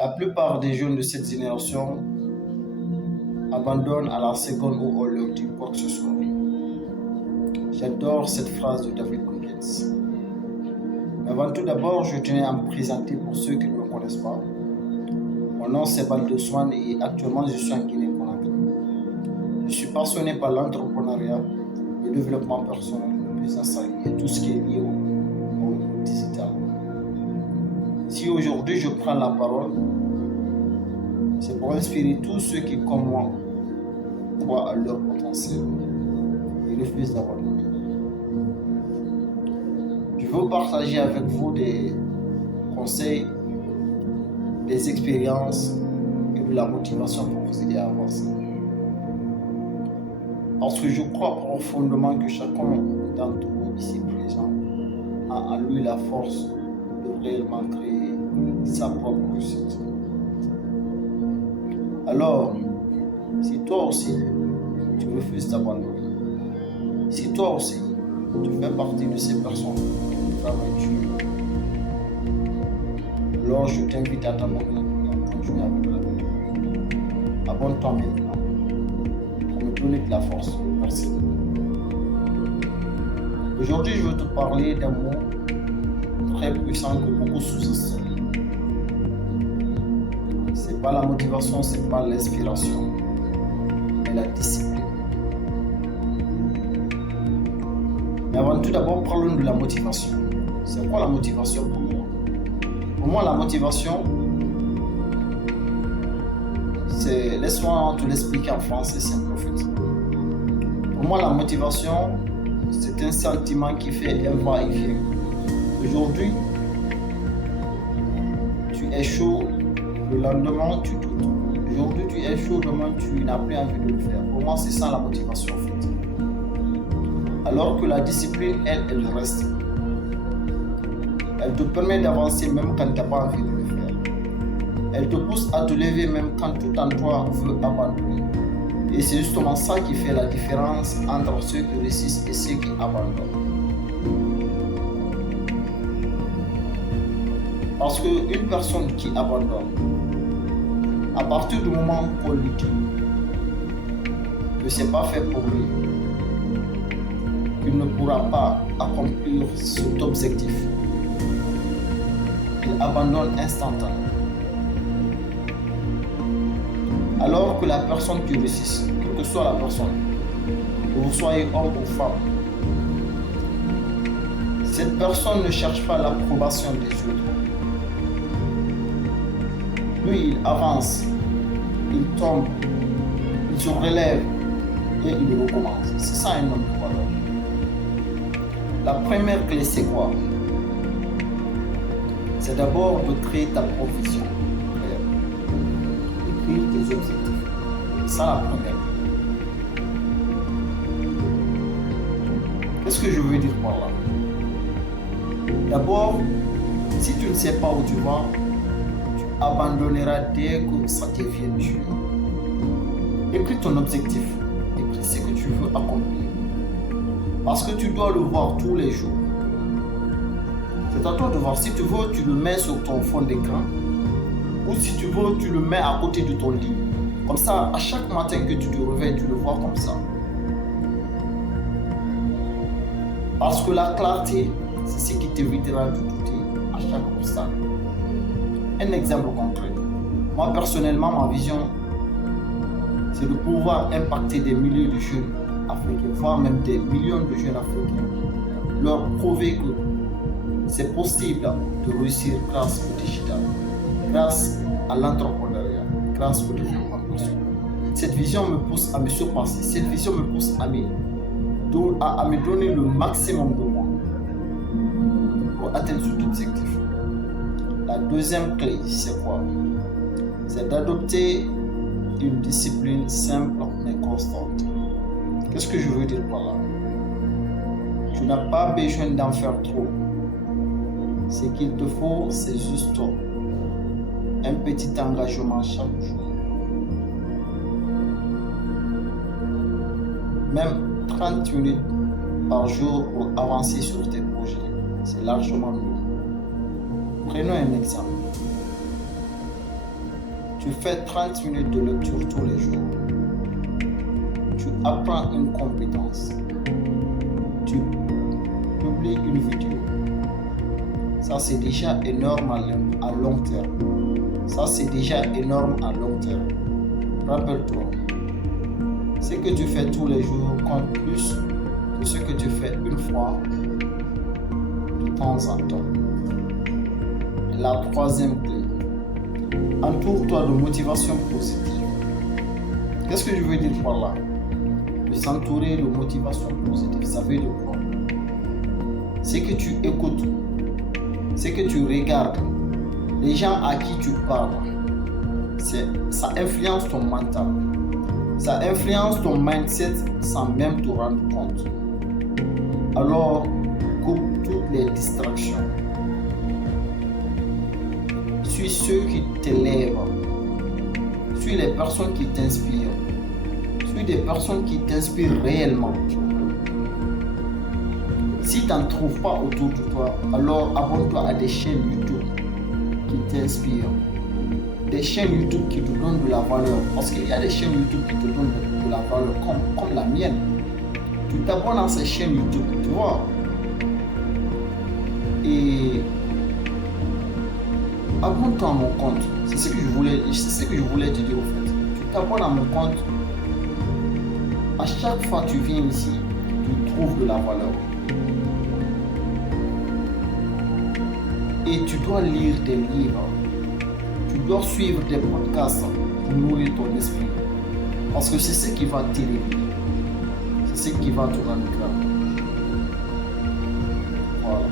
La plupart des jeunes de cette génération abandonnent à la seconde où on leur dit quoi que ce soit. J'adore cette phrase de David Goggins. Mais avant tout d'abord, je tenais à me présenter pour ceux qui ne me connaissent pas. Mon nom c'est Baldo Swan et actuellement je suis en Guinée-Conakry. Je suis passionné par l'entrepreneuriat, le développement personnel, le business en ligne et tout ce qui est lié au digital. Si aujourd'hui je prends la parole, c'est pour inspirer tous ceux qui, comme moi, croient à leur potentiel et refusent d'abandonner. Je veux partager avec vous des conseils, des expériences et de la motivation pour vous aider à avancer. Parce que je crois profondément que chacun d'entre nous ici présent a en lui la force de réellement créer sa propre réussite. Alors, si toi aussi tu refuses d'abandonner, si toi aussi tu fais partie de ces personnes qui travaillent dur, alors je t'invite à t'abonner et à continuer avec la vie. Abonne-toi maintenant pour me donner de la force. Merci. Aujourd'hui, je veux te parler d'un mot très puissant que beaucoup sous-estiment. C'est pas la motivation, c'est pas l'inspiration, mais la discipline. Mais avant tout d'abord, parlons de la motivation. C'est quoi la motivation pour moi? Pour moi, la motivation, c'est, laisse-moi te l'expliquer en français simple en fait. Pour moi, la motivation, c'est un sentiment qui fait un va-et-vient. Aujourd'hui, tu es chaud, le lendemain, tu doutes. Aujourd'hui, tu es chaud, demain, tu n'as plus envie de le faire. Pour moi, c'est ça la motivation en fait. Alors que la discipline, elle reste. Elle te permet d'avancer même quand tu n'as pas envie de le faire. Elle te pousse à te lever même quand tout en toi veut abandonner. Et c'est justement ça qui fait la différence entre ceux qui réussissent et ceux qui abandonnent. Parce qu'une personne qui abandonne, à partir du moment qu'on lui dit que ce n'est pas fait pour lui, qu'il ne pourra pas accomplir cet objectif, il abandonne instantanément. Alors que la personne qui réussit, quelle que soit la personne, que vous soyez homme ou femme, cette personne ne cherche pas l'approbation des autres. Lui, il avance, il tombe, il se relève et il recommence. C'est ça un homme de valeur. La première clé, c'est quoi? C'est d'abord de créer ta propre vision. Écrire tes objectifs. C'est ça la première clé. Qu'est-ce que je veux dire par là? D'abord, si tu ne sais pas où tu vas, tu abandonneras dès que ça te vient dur. Écris ton objectif. Écris ce que tu veux accomplir. Parce que tu dois le voir tous les jours. C'est à toi de voir. Si tu veux, tu le mets sur ton fond d'écran. Ou si tu veux, tu le mets à côté de ton lit. Comme ça, à chaque matin que tu te réveilles, tu le vois comme ça. Parce que la clarté, c'est ce qui t'évitera de douter à chaque obstacle. Un exemple concret. Moi, personnellement, ma vision, c'est de pouvoir impacter des milliers de jeunes africains, voire même des millions de jeunes africains, leur prouver que c'est possible de réussir grâce au digital, grâce à l'entrepreneuriat, grâce au développement personnel. Cette vision me pousse à me surpasser, cette vision me pousse à me donner le maximum de moi pour atteindre cet objectif. La deuxième clé, c'est quoi? C'est d'adopter une discipline simple mais constante. Qu'est-ce que je veux dire par là? Tu n'as pas besoin d'en faire trop. Ce qu'il te faut, c'est juste un petit engagement chaque jour. Même 30 minutes par jour pour avancer sur tes projets, c'est largement mieux. Prenons un exemple. Tu fais 30 minutes de lecture tous les jours. Tu apprends une compétence. Tu publies une vidéo. Ça, c'est déjà énorme à long terme. Ça, c'est déjà énorme à long terme. Rappelle-toi, ce que tu fais tous les jours compte plus que ce que tu fais une fois de temps en temps. La troisième clé, entoure-toi de motivation positive. Qu'est-ce que je veux dire par là? De s'entourer de motivation positive, ça veut dire quoi? C'est que tu écoutes, c'est que tu regardes, les gens à qui tu parles, ça influence ton mental, ça influence ton mindset sans même te rendre compte. Alors, coupe toutes les distractions. Suis ceux qui t'élèvent. Suis les personnes qui t'inspirent. Suis des personnes qui t'inspirent réellement. Si tu n'en trouves pas autour de toi, alors abonne-toi à des chaînes YouTube qui t'inspirent. Des chaînes YouTube qui te donnent de la valeur. Parce qu'il y a des chaînes YouTube qui te donnent de la valeur, comme la mienne. Tu t'abonnes à ces chaînes YouTube, tu vois. Et abonne-toi à mon compte. C'est ce que je voulais te dire au fait. Tu t'abonnes à mon compte. À chaque fois que tu viens ici, tu trouves de la valeur. Et tu dois lire des livres. Tu dois suivre des podcasts pour nourrir ton esprit. Parce que c'est ce qui va t'élever. C'est ce qui va te rendre grave. Voilà.